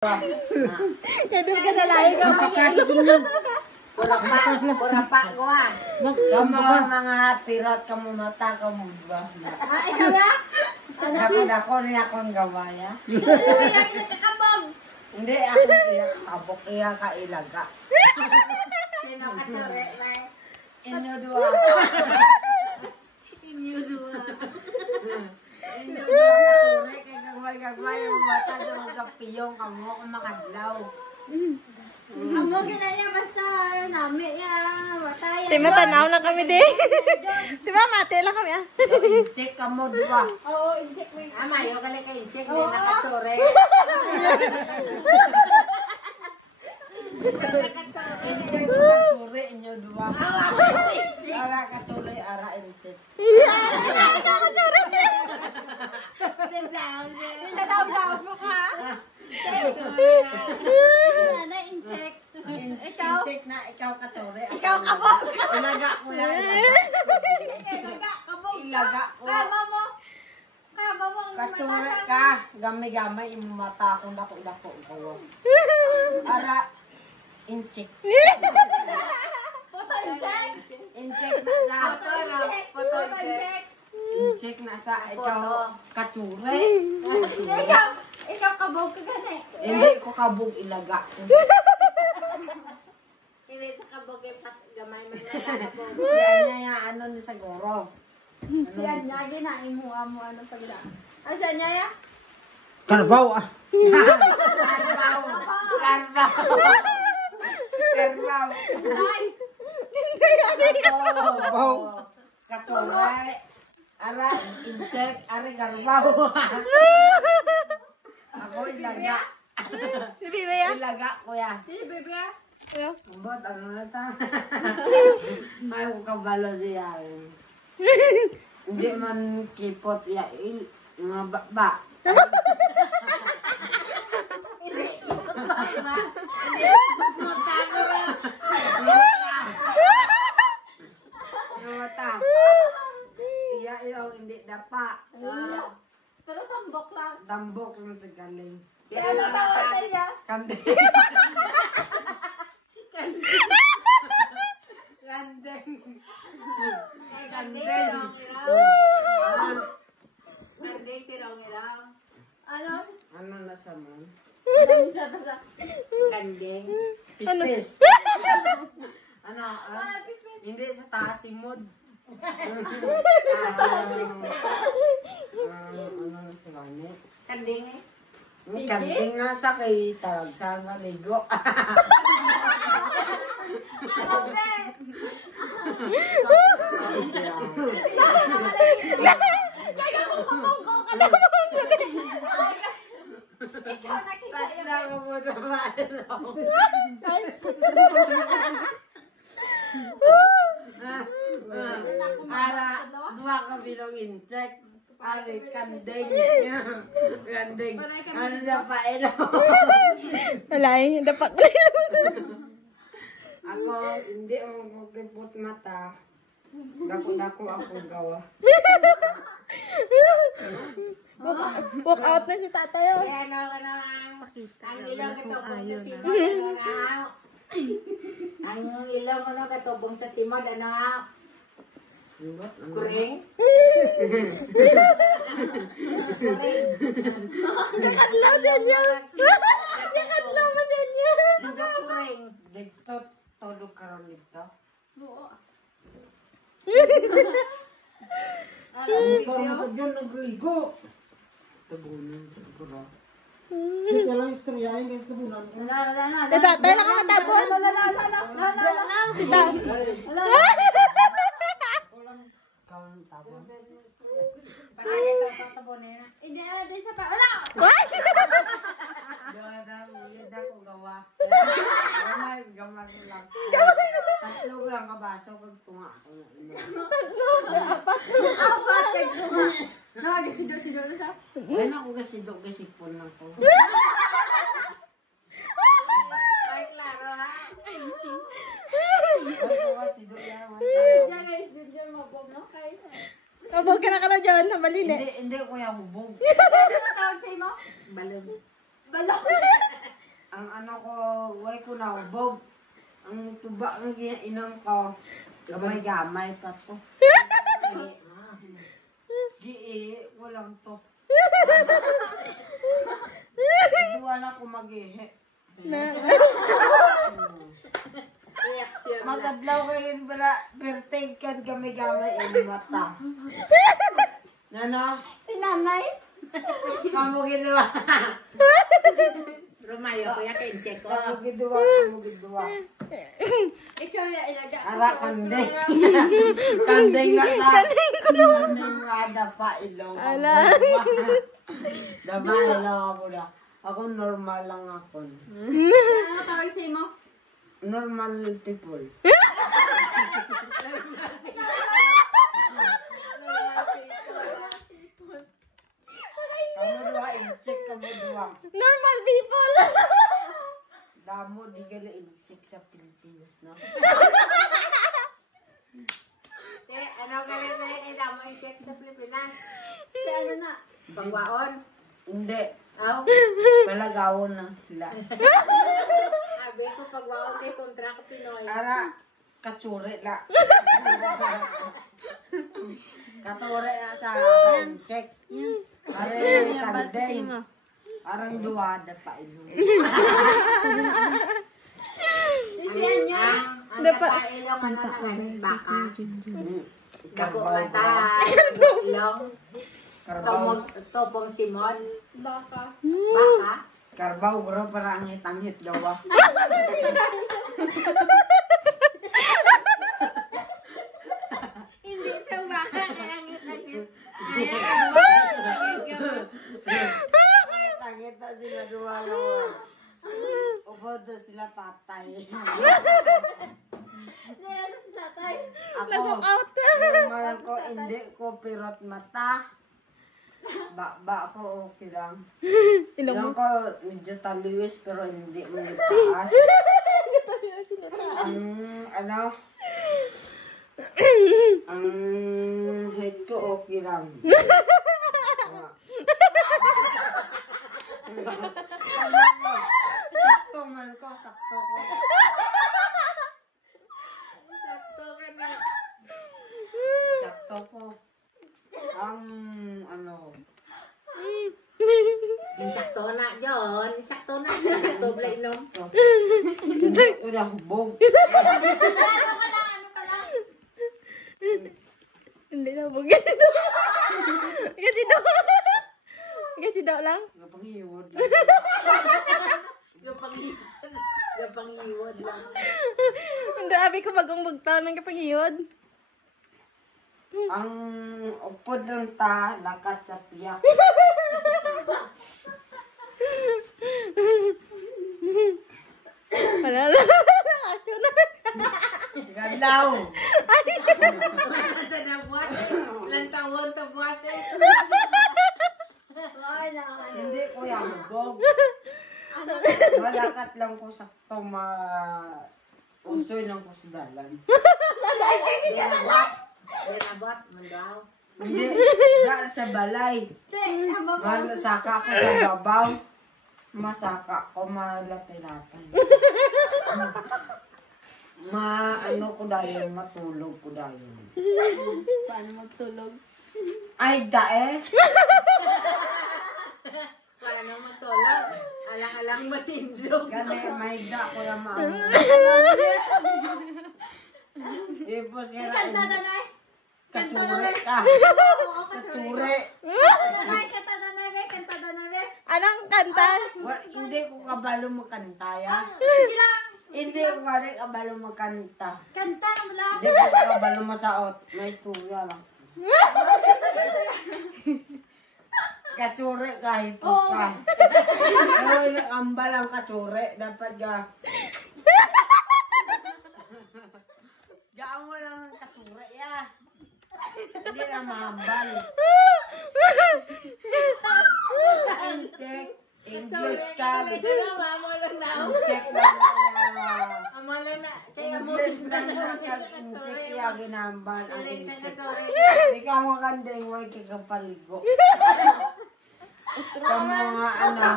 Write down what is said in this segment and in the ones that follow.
Kadun ka na lahi ka. Pura-pa ko ah. Kamu mga pirot, kamu mata, kamu ba? Ikaw na? Dapat ako niya akong gawaya. Hindi, ako siya kabok iya ka ilaga. Sino ka sure na inyo dua. Inyo dua. Inyo dua ka sure, kaya gagaway yung mata doon sa piyong kamu kung makadlaw. Amo ginaya basta nami ya matay. Di matanaw lang kami di. Di ba mati lang kami ah. Check ka mo dua. Oo, inject mo. Amayo kali ka check din nakasore. Check ka sore inyo dua. Ara ka sore ara check. Hindi daw mo ka. Ana inject. Ikaw Check na ikaw ka sore. Ikaw kabog. Ilaga ko yan. Ilaga kabog. Ilaga ko. Kama mo. Kama mo. Kasure ka. Gamay-gamay yung mata akong dako-dako ko. Ara incheck. Photo inject. Incheck na sa. Photo incheck. Incheck na sa ikaw katsure. Ikaw kabog ka gani. Hindi ko kabog ilaga. Hindi sa kabog gamay man na kabog. Siya niya ano ni siguro. Siya niya gina imo amo ano pagda. Asa niya ya? Karbaw ah. Karbaw. Karbaw. Ay. Karbaw. Katsure. Ara incheck ari karbaw. Ako ilaga. Si Bibi ah. Ilaga ko ya. Si bebe ya. Bot ano na ta? May ko kabalo siya. Hindi man kipot ya mga ba. Iya hindi dapa. Pero tambok lang. Tambok lang sa galing. Kaya natawa na siya. Kandeng. Kandeng. Kandeng. Kandeng tirong-irong. Ano? Ano na sa mo? Basa. Kandeng. Pispis. Ano? Hindi sa taas simod. Ano sa gani? Kandeng eh. Kandeng na sa kay talag sa ligo. Ikaw nakita. Taka mo sa baalaw. Ara, dua ka bilong insect. Ari, kandeng. Kandeng. Ano na pa ilo? Wala eh. Dapat Ako, hindi ako magkipot mata. Dako-dako ako gawa. walk out na si tatay oh. Yan ako na makita. Ang ilaw katubong sa simod. Ang ilaw ko na katubong sa simod. Ano? Kuring? Nakadlaw dyan yan. Nakadlaw mo dyan yan. Hindi kuring. Dito, todo karon dito. Oo. Ikaw mo dyan nagligo. Tabunan. Siguro. Ito lang istoryahin kaya tabunan. Si tatay nakamatapon. Si tatay. Kawang tabon. Palagi ito tabunin. Hindi na din sa pa. Wala! Yun ako gawa. Gamay lang. Tatlo lang kabaso pag tunga ako. Apat nagduma. Nagsido-sido na sa? Ano ako kasi do kasi pun lang ko. Ay, klaro ha? Ako kasi do yan. Diyan guys, diyan mabog no? Kaya. Abog ka na dyan. Namalili. Hindi ko yung hubog. Ano tawag sa imo? Balon. Balak. Ang ano ko, way ko na ubog. Ang tuba ng inang ko, gamay-gamay pa to. Walang to. Wala ko mag-ihi. Magadlaw kayo pala, birthday kan gamay-gamay mata. Nano? Si nanay. Kamu ginawa. Rumayo ko ya kay inseko. Kamu ginawa. Ikaw ya ilaga. Ara kandeng. Kandeng na ta. Kandeng na dapa ilong. Ala. Dapa ilong ako na. Ako normal lang ako. Ano tawag sa imo? Normal people. Kamu dua i-check kamu dua. Normal people. Damo di gala i-check sa Pilipinas, no? Ano kaya na mo i-check sa Pilipinas? Si ano na? Pagwaon. Hindi. Aw. Palagawon na sila. Sabi ko pagwaon kay kontra ko Pinoy. Ara, katsure la. Katsure na sa check. Are kandeng. Arang duwada pa ilo. Sisiyan niya. Ang nakailong ano ng baka. Karbaw. Ilong. Karbaw. Topong Simon. Baka. Baka. Karbaw bro para angit-angit gawa. Hindi sa baka kaya angit-angit. Angit na sila gawa. Ubod na sila tatay. Ano si tatay? Ako, normal ko, hindi ko pirot mata. Ba ako okay lang. Ilang ko medyo taliwis pero hindi mo itaas. Ang head ko okay lang. Sakto man ko, sakto ko. Sakto ko. Ang Sakto na yun. Sakto na. Sakto bla inom. hindi ko na hubog. Ano ka lang? Hindi na po. Gati daw. Gati daw lang. Napangiwod lang. Gapangiwod lang. Hindi, abi ko bagong bugtaw ng gapangiwod. Ang upod ng ta, lakat sa piyak. Wala. Asyo na. Galaw! Ilang tawon to buwas eh. Hindi ko yung hubog. Malakat lang ko sakto usoy lang ko sa dalan. Abot, mandaw. Hindi, dahil sa balay. Masaka ko sa babaw. Masaka ko malatay-latay. Ano ko dahil, matulog ko dahil. Paano magtulog? Ay, dae! Paano matulog? Alang-alang matindog. Gani, may da ko na maamo. Ipos ka Kanta na. nanay. Katsure ka. Katsure. Nanay, kanta nanay be. Kanta nanay be. Anong kanta? Hindi ko kabalo magkanta ya. Sige lang. Hindi ko kabalo magkanta. Kanta mo lang. Hindi ko kabalo masaot. May istorya lang. Katsure ka, hipos ka. Pero nakambal ang katsure. Dapat ka. Gaan mo lang ang katsure ya. Hindi na mahambal. Check. English ka. Check lang. Amala na. English lang na. Check ya ginambal. Ang check. Ikaw maganda yung huwag kagapaligo. Kamu nga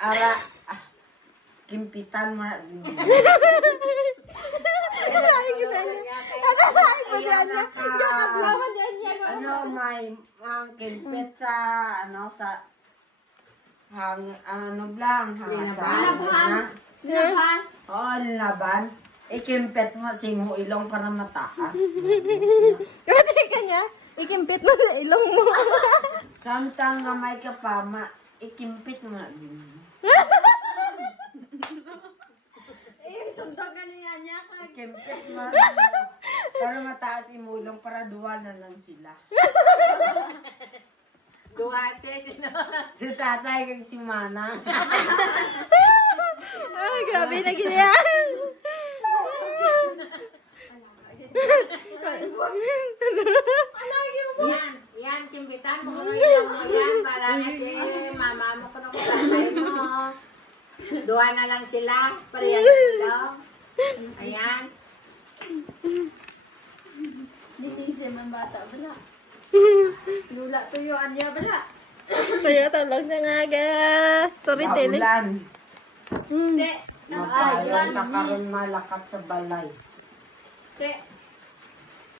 ara, kimpitan mo na. Ano, may kimpit sa, ano, sa, ano lang, hangasan. Laban. Oo, laban. Ikimpit mo, sing mo ilong para mataas. Kasi kanya, ikimpit mo sa ilong mo. Samtang nga may kapama, ikimpit mo na din. Suntok ka niya ka. Ikimpit mo. Para mataas imulong para duwa na lang sila. Duha sino? Si tatay kag si manang. Ay, grabe na ganyan. Yan, kimpitan mo na yan. Para na si mama mo ko na tatay mo. Duha na lang sila. Parehas sila. Ayan. Dinisip ang bata, bala. Lula tuyuan niya, bala. Kaya talog na nga ga. Storytelling. Kaulan. Te, Makayon na karon malakat sa balay. te,